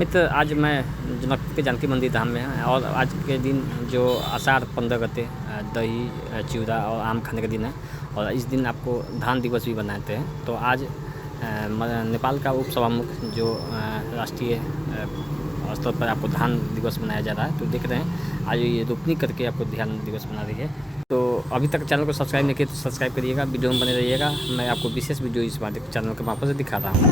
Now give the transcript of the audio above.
मित्र, आज मैं जनकपुर के जानकी मंदिर धाम में हैं और आज के दिन जो आषाढ़ 15 गते दही चिवड़ा और आम खाने का दिन है और इस दिन आपको धान दिवस भी मनाते हैं। तो आज नेपाल का उप सभामुख जो राष्ट्रीय स्तर पर आपको धान दिवस मनाया जा रहा है, तो देख रहे हैं आज ये रोपनी करके आपको धान दिवस मना रही है। तो अभी तक चैनल को सब्सक्राइब नहीं किया तो सब्सक्राइब करिएगा, वीडियो में बने रहिएगा। मैं आपको विशेष वीडियो इस बार चैनल के माध्यम से दिखा रहा हूँ।